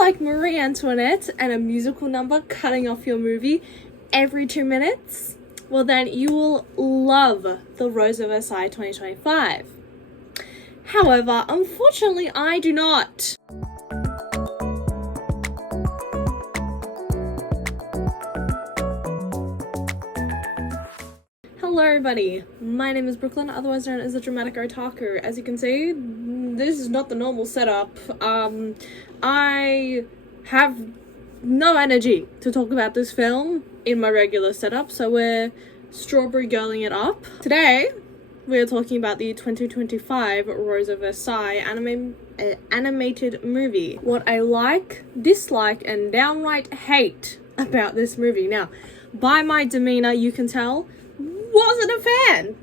like Marie Antoinette and a musical number cutting off your movie every 2 minutes, well then you will love The Rose of Versailles 2025. However, unfortunately, I do not. Hello everybody, my name is Brooklyn, otherwise known as TheDramaticOtaku. As you can see, this is not the normal setup. I have no energy to talk about this film in my regular setup, so we're strawberry girling it up. Today, we're talking about the 2025 Rose of Versailles animated movie. What I like, dislike, and downright hate about this movie. Now, by my demeanor, you can tell, wasn't a fan.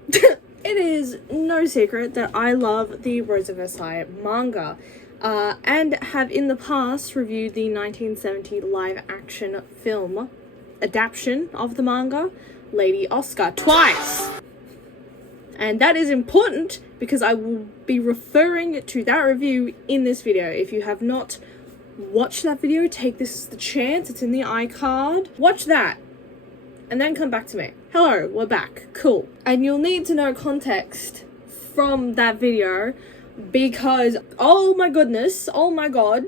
It is no secret that I love the Rose of Versailles manga, and have in the past reviewed the 1970 live-action film adaption of the manga, Lady Oscar, twice. And that is important because I will be referring to that review in this video. If you have not watched that video, take this as the chance. It's in the iCard. Watch that. And then come back to me. Hello, we're back. Cool. And you'll need to know context from that video because, oh my goodness, oh my god,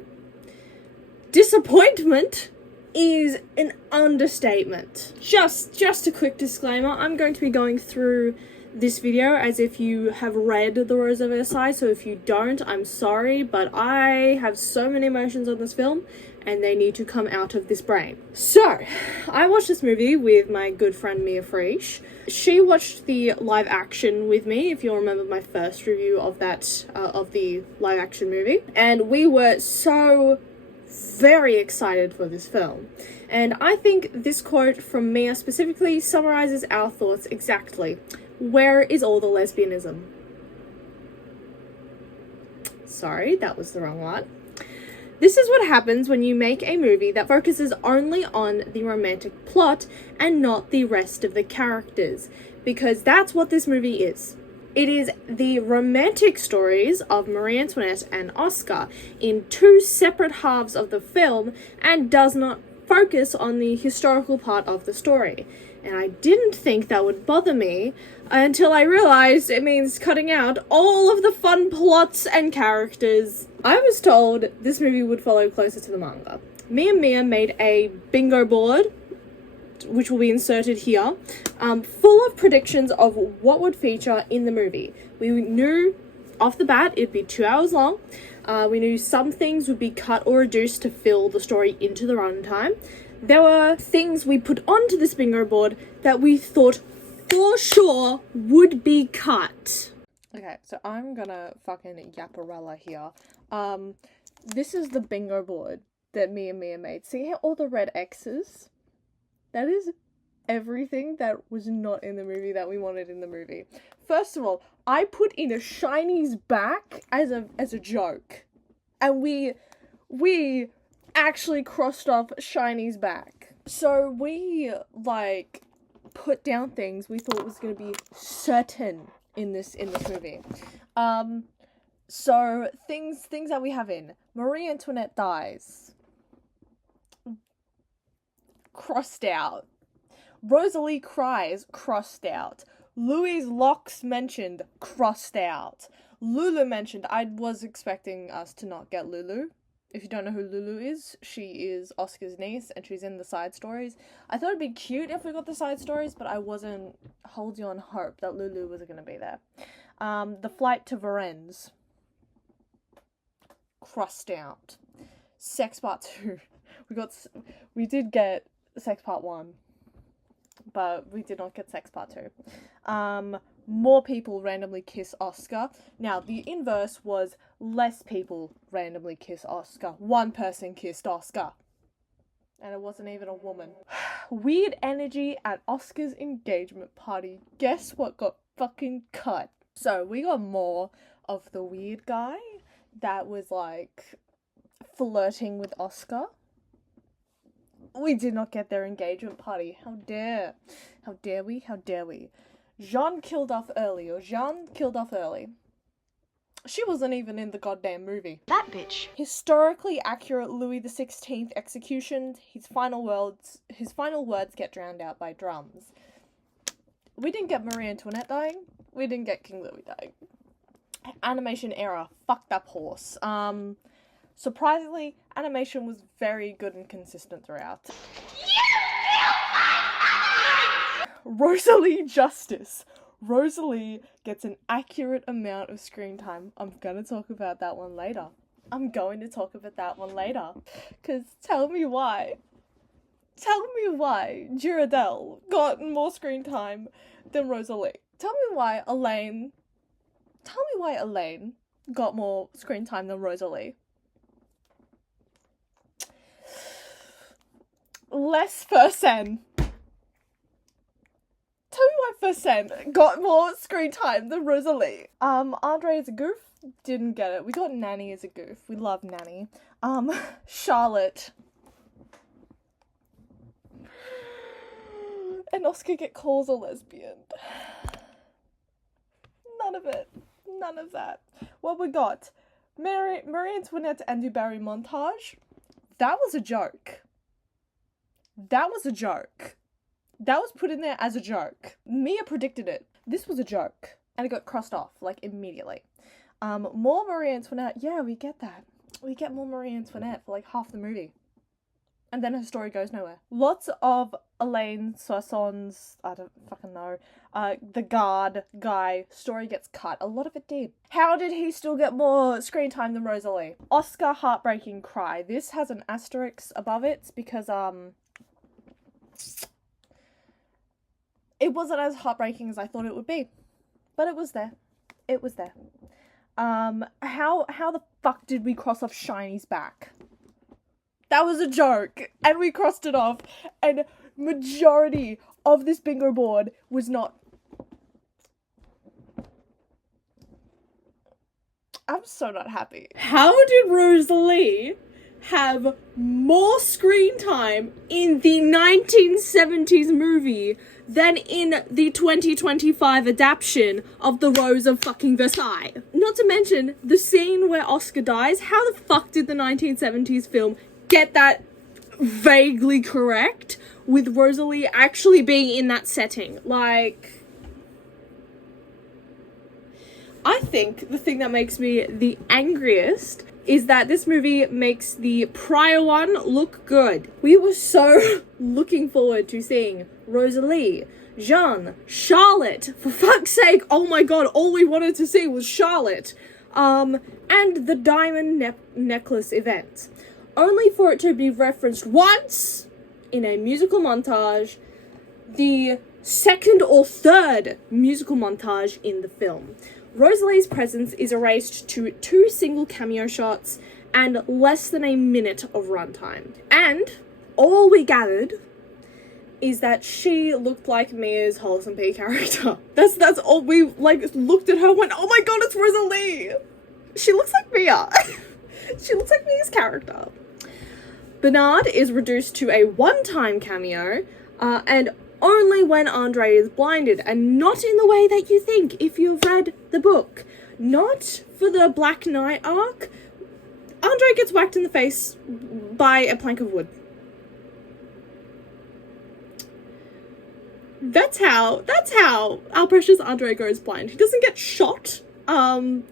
disappointment is an understatement. Just a quick disclaimer, I'm going to be going through this video as if you have read The Rose of Versailles, so if you don't, I'm sorry, but I have so many emotions on this film and they need to come out of this brain. So, I watched this movie with my good friend Mia Frisch. She watched the live action with me, if you'll remember my first review of that, of the live action movie, and we were so very excited for this film. And I think this quote from Mia specifically summarizes our thoughts exactly. Where is all the lesbianism? Sorry, that was the wrong one. This is what happens when you make a movie that focuses only on the romantic plot and not the rest of the characters, because that's what this movie is. It is the romantic stories of Marie Antoinette and Oscar in two separate halves of the film and does not focus on the historical part of the story. And I didn't think that would bother me until I realized it means cutting out all of the fun plots and characters. I was told this movie would follow closer to the manga. Me and Mia made a bingo board, which will be inserted here, full of predictions of what would feature in the movie. We knew off the bat it'd be 2 hours long. We knew some things would be cut or reduced to fill the story into the runtime. There were things we put onto this bingo board that we thought for sure would be cut. Okay, so I'm gonna fucking yapparella here. This is the bingo board that me and Mia made. See how all the red X's? That is everything that was not in the movie that we wanted in the movie. First of all, I put in a Shiny's back as a joke. And we actually crossed off Shiny's back. So we, like, put down things we thought was going to be certain in this movie. So things that we have in. Marie Antoinette dies. Crossed out. Rosalie cries. Crossed out. Louis' locks mentioned. Crossed out. Lulu mentioned. I was expecting us to not get Lulu. If you don't know who Lulu is, she is Oscar's niece, and she's in the side stories. I thought it'd be cute if we got the side stories, but I wasn't holding on hope that Lulu was going to be there. The flight to Varennes. Crossed out. Sex Part 2. We did get Sex Part 1, but we did not get Sex Part 2. More people randomly kiss Oscar. Now, the inverse was less people randomly kiss Oscar. One person kissed Oscar. And it wasn't even a woman. Weird energy at Oscar's engagement party. Guess what got fucking cut? So, we got more of the weird guy that was, like, flirting with Oscar. We did not get their engagement party. How dare we? Jeanne killed off early. She wasn't even in the goddamn movie. That bitch. Historically accurate Louis XVI execution, his final words get drowned out by drums. We didn't get Marie Antoinette dying. We didn't get King Louis dying. Animation era, fucked up horse. Surprisingly, animation was very good and consistent throughout. Rosalie Justice. Rosalie gets an accurate amount of screen time. I'm gonna talk about that one later. Cause tell me why Girardel got more screen time than Rosalie. Tell me why Elaine got more screen time than Rosalie. Les Fersen. Tell me why Fersen got more screen time than Rosalie. Andre as a goof, didn't get it. We got Nanny as a goof. We love Nanny. Charlotte. And Oscar get calls a lesbian. None of it. None of that. What we got? Marie Antoinette and Du Barry montage. That was a joke. That was put in there as a joke. Mia predicted it. This was a joke. And it got crossed off, like, immediately. More Marie Antoinette. Yeah, we get that. We get more Marie Antoinette for, like, half the movie. And then her story goes nowhere. Lots of Elaine Soissons, I don't fucking know, the guard guy, story gets cut. A lot of it did. How did he still get more screen time than Rosalie? Oscar heartbreaking cry. This has an asterisk above it because, it wasn't as heartbreaking as I thought it would be. But it was there. It was there. How the fuck did we cross off Shiny's back? That was a joke, and we crossed it off, and majority of this bingo board was not. I'm so not happy. How did Rosalie have more screen time in the 1970s movie than in the 2025 adaptation of The Rose of fucking Versailles? Not to mention the scene where Oscar dies. How the fuck did the 1970s film get that vaguely correct with Rosalie actually being in that setting? Like, I think the thing that makes me the angriest is that this movie makes the prior one look good. We were so looking forward to seeing Rosalie, Jeanne, Charlotte, for fuck's sake, oh my god, all we wanted to see was Charlotte, and the diamond necklace event. Only for it to be referenced once in a musical montage, the second or third musical montage in the film. Rosalie's presence is erased to 2 single cameo shots and less than a minute of runtime. And all we gathered is that she looked like Mia's Wholesome Pea character. That's all we, like, looked at her and went, oh my god, it's Rosalie! She looks like Mia. She looks like Mia's character. Bernard is reduced to a one-time cameo, and only when Andre is blinded, and not in the way that you think if you've read the book. Not for the Black Knight arc. Andre gets whacked in the face by a plank of wood. That's how our precious Andre goes blind. He doesn't get shot during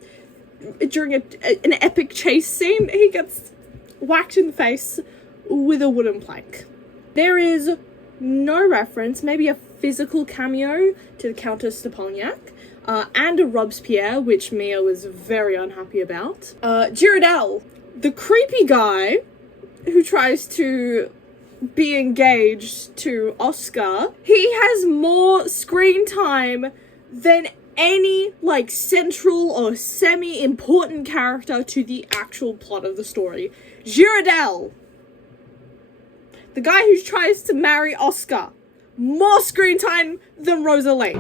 an epic chase scene. He gets whacked in the face with a wooden plank. There is no reference, maybe a physical cameo to the Countess de Polignac, and a Robespierre, which Mia was very unhappy about. Girardel, the creepy guy who tries to be engaged to Oscar, he has more screen time than any, like, central or semi-important character to the actual plot of the story. Girardel, the guy who tries to marry Oscar, more screen time than Rosalie.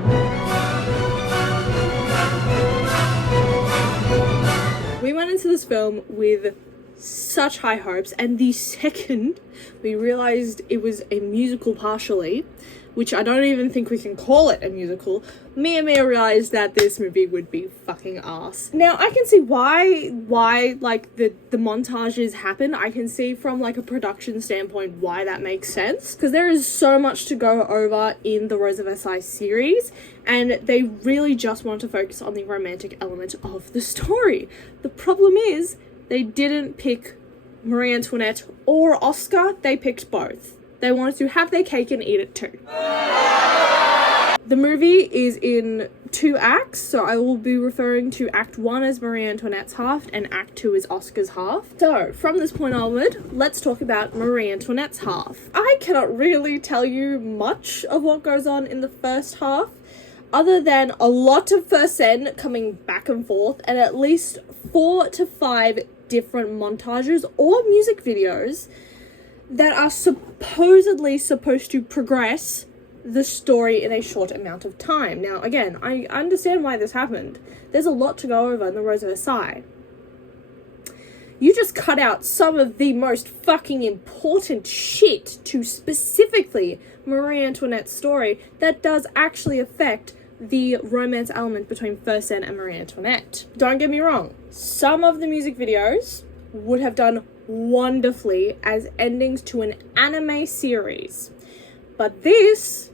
We went into this film with such high hopes, and the second we realized it was a musical partially, which I don't even think we can call it a musical, me and Mia realized that this movie would be fucking ass. Now, I can see why like, the montages happen. I can see from, like, a production standpoint why that makes sense, because there is so much to go over in the Rose of Versailles series, and they really just want to focus on the romantic element of the story. The problem is, they didn't pick Marie Antoinette or Oscar, they picked both. They wanted to have their cake and eat it too. The movie is in 2 acts, so I will be referring to Act 1 as Marie Antoinette's half and Act 2 is Oscar's half. So, from this point onward, let's talk about Marie Antoinette's half. I cannot really tell you much of what goes on in the first half, other than a lot of versailles coming back and forth, and at least 4 to 5 different montages or music videos that are supposedly supposed to progress the story in a short amount of time. Now, again, I understand why this happened. There's a lot to go over in the Rose of Versailles. You just cut out some of the most fucking important shit to specifically Marie Antoinette's story that does actually affect the romance element between Fersen and Marie Antoinette. Don't get me wrong, some of the music videos would have done wonderfully as endings to an anime series, but this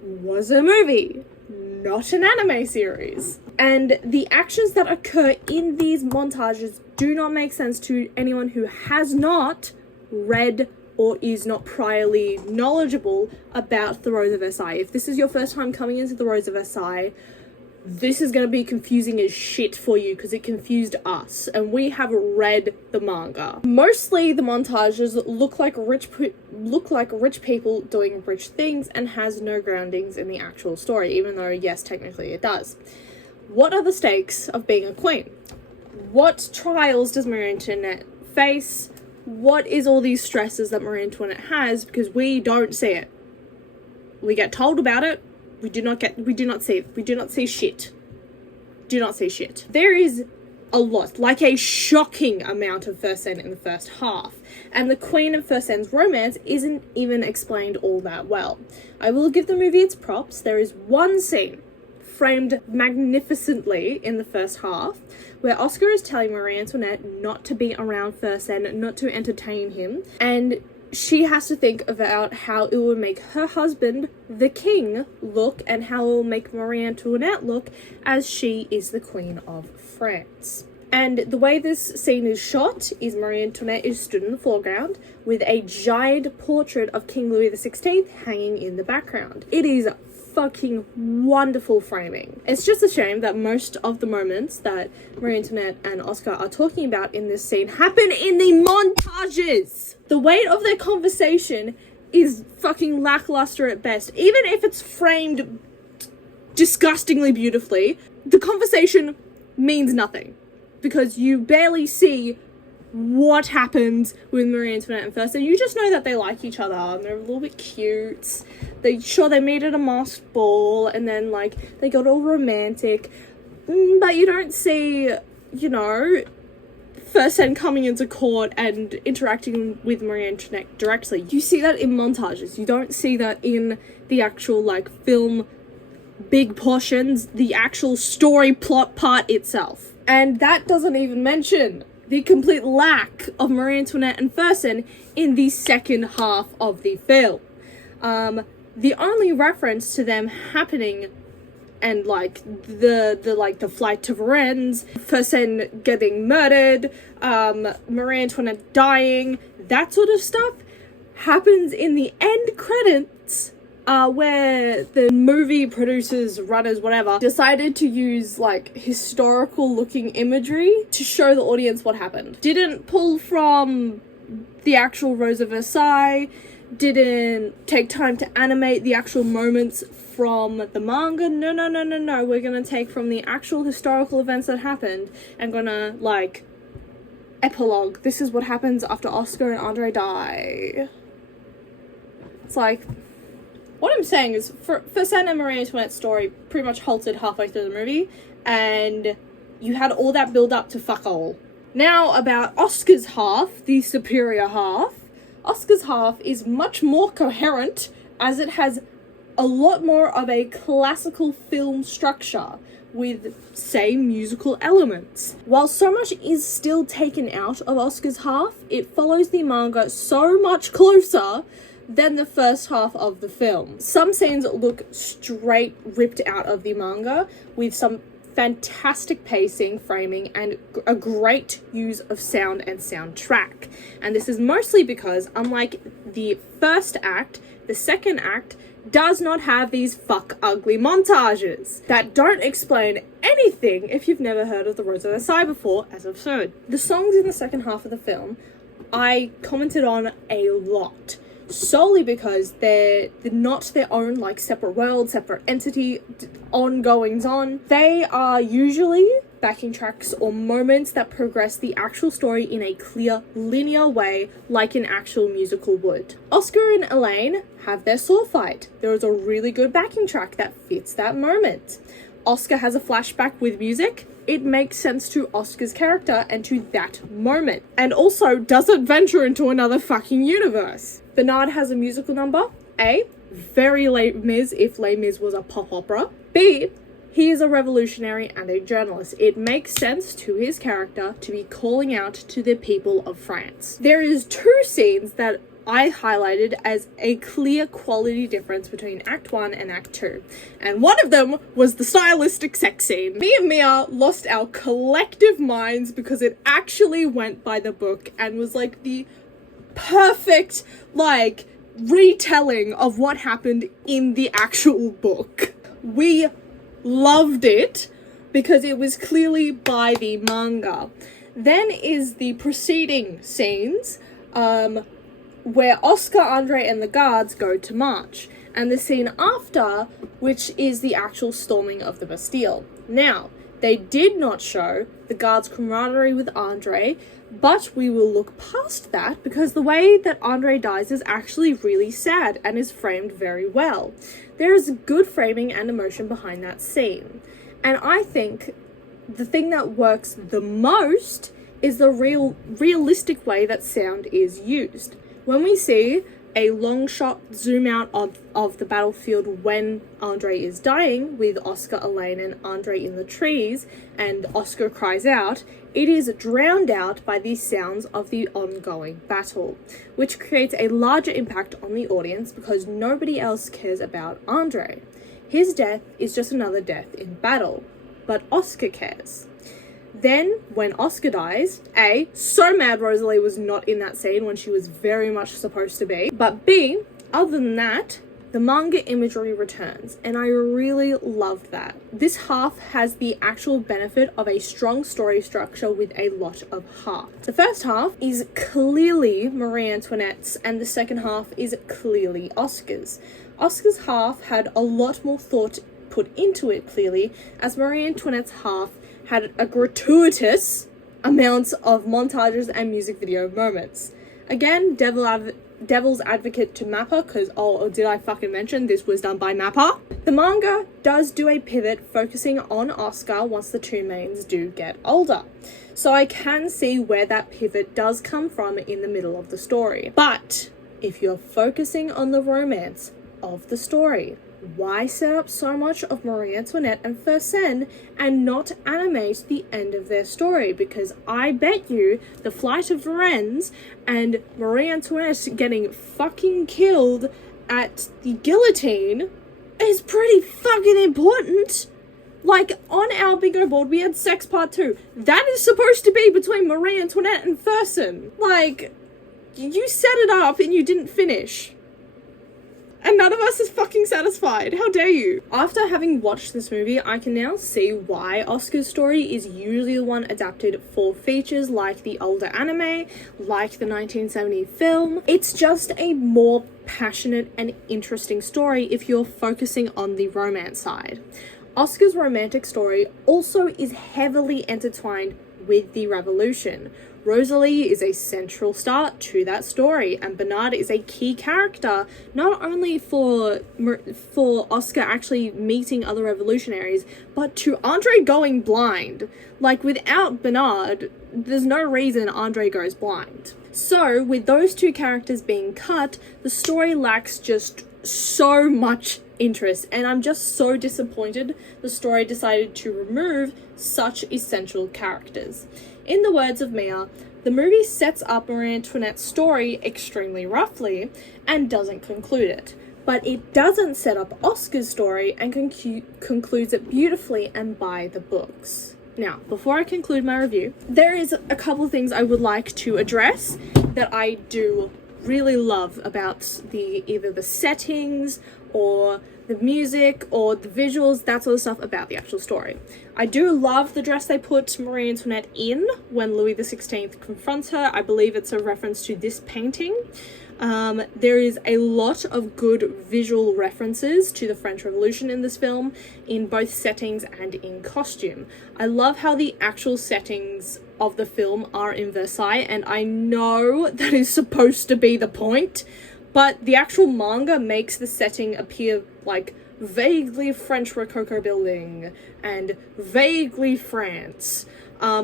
was a movie, not an anime series. And the actions that occur in these montages do not make sense to anyone who has not read or is not priorly knowledgeable about the Rose of Versailles. If this is your first time coming into the Rose of Versailles, this is going to be confusing as shit for you because it confused us, and we have read the manga. Mostly the montages look like rich people doing rich things and has no groundings in the actual story, even though yes, technically it does. What are the stakes of being a queen? What trials does Marie Antoinette face? What is all these stresses that Marie Antoinette has? Because we don't see it. We get told about it. We do not see it. We do not see shit. Do not see shit. There is a lot, like a shocking amount of Fersen in the first half. And the Queen and Fersen's romance isn't even explained all that well. I will give the movie its props. There is one scene framed magnificently in the first half where Oscar is telling Marie Antoinette not to be around Fersen, not to entertain him, and she has to think about how it will make her husband, the king, look, and how it will make Marie Antoinette look as she is the Queen of France. And the way this scene is shot is Marie Antoinette is stood in the foreground with a giant portrait of King Louis XVI hanging in the background. It is fucking wonderful framing. It's just a shame that most of the moments that Marie Antoinette and Oscar are talking about in this scene happen in the montages. The weight of their conversation is fucking lackluster at best. Even if it's framed disgustingly beautifully, the conversation means nothing because you barely see what happens with Marie Antoinette and Fersen. You just know that they like each other and they're a little bit cute. They meet at a masked ball and then like they got all romantic, but you don't see, you know, Fersen coming into court and interacting with Marie Antoinette directly. You see that in montages. You don't see that in the actual like film big portions, the actual story plot part itself. And that doesn't even mention the complete lack of Marie Antoinette and Fersen in the second half of the film. The only reference to them happening and like the flight to Varennes, Fersen getting murdered, Marie Antoinette dying, that sort of stuff happens in the end credits, where the movie producers, runners, whatever, decided to use like historical looking imagery to show the audience what happened. Didn't pull from the actual Rose of Versailles, didn't take time to animate the actual moments from the manga. No. We're gonna take from the actual historical events that happened and gonna like epilogue. This is what happens after Oscar and Andre die. It's like, what I'm saying is, Fersen and Marie Antoinette's story pretty much halted halfway through the movie, and you had all that build up to fuck all. Now about Oscar's half, the superior half. Oscar's half is much more coherent, as it has a lot more of a classical film structure with, say, musical elements. While so much is still taken out of Oscar's half, it follows the manga so much closer than the first half of the film. Some scenes look straight ripped out of the manga, with some fantastic pacing, framing, and a great use of sound and soundtrack. And this is mostly because, unlike the first act, the second act does not have these fuck ugly montages that don't explain anything if you've never heard of the Rose of Versailles before, as I've said. The songs in the second half of the film I commented on a lot, solely because they're not their own, like, separate world, separate entity, ongoings on. They are usually backing tracks or moments that progress the actual story in a clear, linear way, like an actual musical would. Oscar and Elaine have their sword fight. There is a really good backing track that fits that moment. Oscar has a flashback with music. It makes sense to Oscar's character and to that moment. And also doesn't venture into another fucking universe. Bernard has a musical number. A, very Les Mis if Les Mis was a pop opera. B, he is a revolutionary and a journalist. It makes sense to his character to be calling out to the people of France. There is 2 scenes that I highlighted as a clear quality difference between Act 1 and Act 2. And one of them was the stylistic sex scene. Me and Mia lost our collective minds because it actually went by the book and was like the perfect, like, retelling of what happened in the actual book. We loved it because it was clearly by the manga. Then is the preceding scenes, where Oscar, Andre, and the guards go to march, and the scene after, which is the actual storming of the Bastille. Now, they did not show the guards' camaraderie with Andre, but we will look past that because the way that Andre dies is actually really sad and is framed very well. There is good framing and emotion behind that scene. And I think the thing that works the most is the realistic way that sound is used. When we see a long shot zoom out of the battlefield when Andre is dying, with Oscar, Elaine, and Andre in the trees, and Oscar cries out, it is drowned out by the sounds of the ongoing battle, which creates a larger impact on the audience because nobody else cares about Andre. His death is just another death in battle, but Oscar cares. Then, when Oscar dies, A, so mad Rosalie was not in that scene when she was very much supposed to be, but B, other than that, the manga imagery returns, and I really loved that. This half has the actual benefit of a strong story structure with a lot of heart. The first half is clearly Marie Antoinette's, and the second half is clearly Oscar's. Oscar's half had a lot more thought put into it, clearly, as Marie Antoinette's half had a gratuitous amounts of montages and music video moments. Again, devil's advocate to Mappa, because, did I fucking mention this was done by Mappa? The manga does do a pivot focusing on Oscar once the 2 mains do get older. So I can see where that pivot does come from in the middle of the story. But if you're focusing on the romance of the story, why set up so much of Marie Antoinette and Fersen and not animate the end of their story? Because I bet you the Flight of Varennes and Marie Antoinette getting fucking killed at the guillotine is pretty fucking important. Like, on our bingo board, we had Sex Part 2. That is supposed to be between Marie Antoinette and Fersen. Like, you set it up and you didn't finish. And none of us is fucking satisfied. How dare you? After having watched this movie, I can now see why Oscar's story is usually the one adapted for features like the older anime, like the 1970 film. It's just a more passionate and interesting story if you're focusing on the romance side. Oscar's romantic story also is heavily intertwined with the revolution. Rosalie is a central start to that story, and Bernard is a key character, not only for Oscar actually meeting other revolutionaries, but to Andre going blind. Like, without Bernard, there's no reason Andre goes blind. So, with those 2 characters being cut, the story lacks just so much interest, and I'm just so disappointed the story decided to remove such essential characters. In the words of Mia, the movie sets up Marie Antoinette's story extremely roughly and doesn't conclude it, but it doesn't set up Oscar's story and concludes it beautifully and by the books. Now, before I conclude my review, there is a couple of things I would like to address that I do really love about either the settings or the music or the visuals, that sort of stuff about the actual story. I do love the dress they put Marie Antoinette in when Louis XVI confronts her. I believe it's a reference to this painting. There is a lot of good visual references to the French Revolution in this film, in both settings and in costume. I love how the actual settings of the film are in Versailles, and I know that is supposed to be the point, but the actual manga makes the setting appear like vaguely French Rococo building and vaguely France.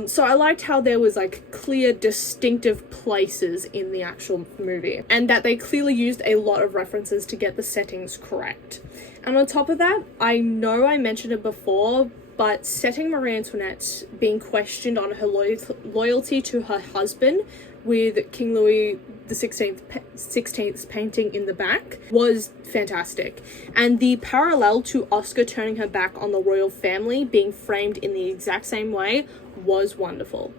So I liked how there was like clear, distinctive places in the actual movie, and that they clearly used a lot of references to get the settings correct. And on top of that, I know I mentioned it before, but setting Marie Antoinette being questioned on her loyalty to her husband with King Louis the 16th's painting in the back was fantastic. And the parallel to Oscar turning her back on the royal family being framed in the exact same way was wonderful.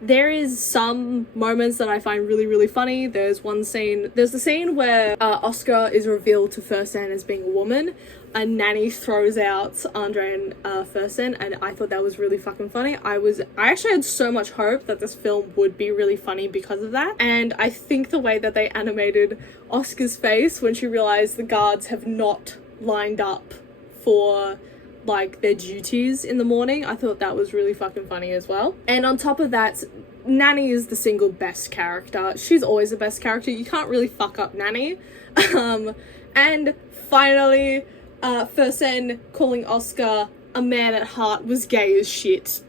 There is some moments that I find really, really funny. There's the scene where Oscar is revealed to Fersen as being a woman, and Nanny throws out Andre and Fersen, and I thought that was really fucking funny. I actually had so much hope that this film would be really funny because of that, and I think the way that they animated Oscar's face when she realized the guards have not lined up for like their duties in the morning, I thought that was really fucking funny as well. And on top of that, Nanny is the single best character. She's always the best character. You can't really fuck up Nanny. And finally, Fersen calling Oscar a man at heart was gay as shit.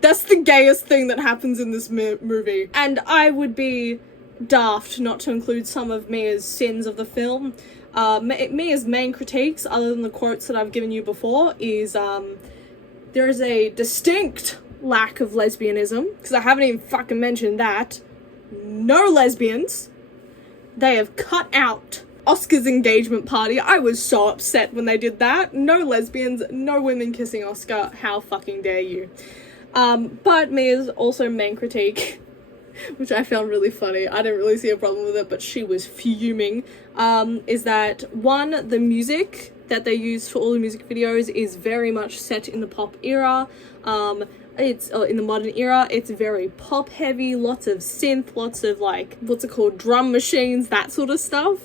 That's the gayest thing that happens in this movie. And I would be daft not to include some of Mia's sins of the film. Mia's main critiques, other than the quotes that I've given you before, is there is a distinct lack of lesbianism, because I haven't even fucking mentioned that. No lesbians. They have cut out Oscar's engagement party. I was so upset when they did that. No lesbians, no women kissing Oscar. How fucking dare you? But Mia's also main critique, which I found really funny, I didn't really see a problem with it, but she was fuming, is that, one, the music that they use for all the music videos is very much set in the pop era. It's in the modern era, it's very pop heavy, lots of synth, lots of like, drum machines, that sort of stuff.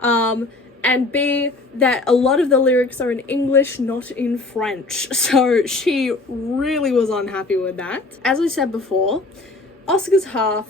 And B, that a lot of the lyrics are in English, not in French. So she really was unhappy with that. As I said before, Oscar's half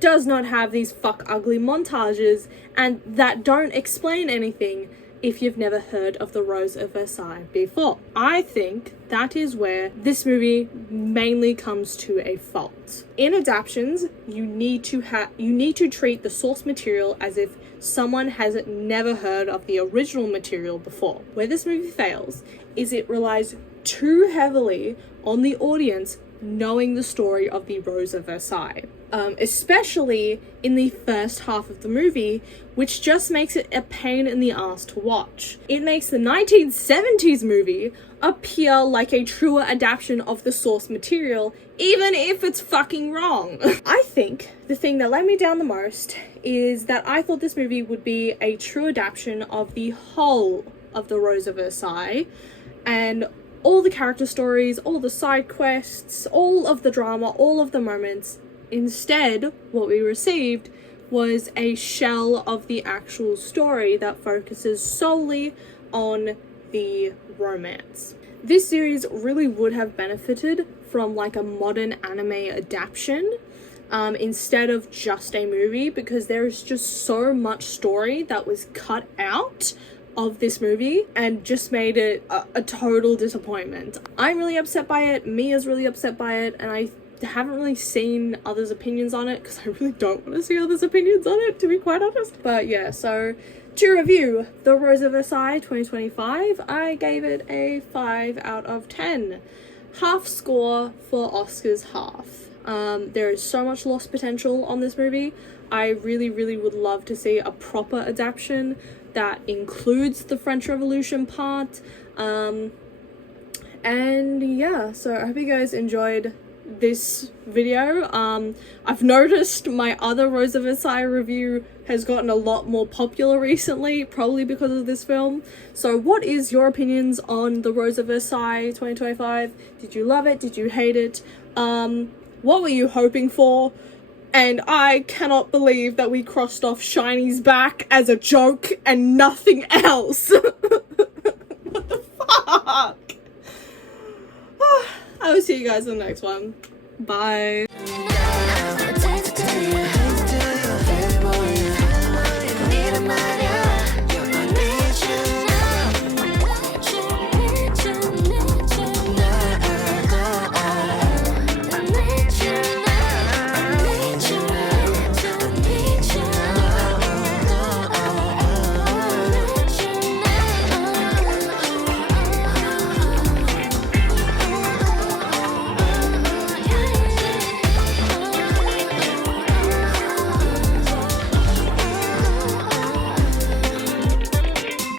does not have these fuck ugly montages and that don't explain anything if you've never heard of the Rose of Versailles before. I think that is where this movie mainly comes to a fault. In adaptions, you need to treat the source material as if someone has never heard of the original material before. Where this movie fails is it relies too heavily on the audience knowing the story of the Rose of Versailles, especially in the first half of the movie, which just makes it a pain in the ass to watch. It makes the 1970s movie appear like a truer adaptation of the source material, even if it's fucking wrong. I think the thing that let me down the most is that I thought this movie would be a true adaptation of the whole of the Rose of Versailles, and all the character stories, all the side quests, all of the drama, all of the moments. Instead, what we received was a shell of the actual story that focuses solely on the romance. This series really would have benefited from like a modern anime adaptation instead of just a movie, because there is just so much story that was cut out of this movie and just made it a total disappointment. I'm really upset by it, Mia's really upset by it, and I haven't really seen others' opinions on it because I really don't want to see others' opinions on it, to be quite honest. But yeah, so to review The Rose of Versailles 2025, I gave it a 5 out of 10. Half score for Oscar's half. There is so much lost potential on this movie. I really, really would love to see a proper adaptation that includes the French Revolution part. And yeah, so I hope you guys enjoyed this video. I've noticed my other Rose of Versailles review has gotten a lot more popular recently, probably because of this film. So what is your opinions on The Rose of Versailles 2025? Did you love it? Did you hate it? What were you hoping for? And I cannot believe that we crossed off Shiny's back as a joke and nothing else. What the fuck? I will see you guys in the next one. Bye.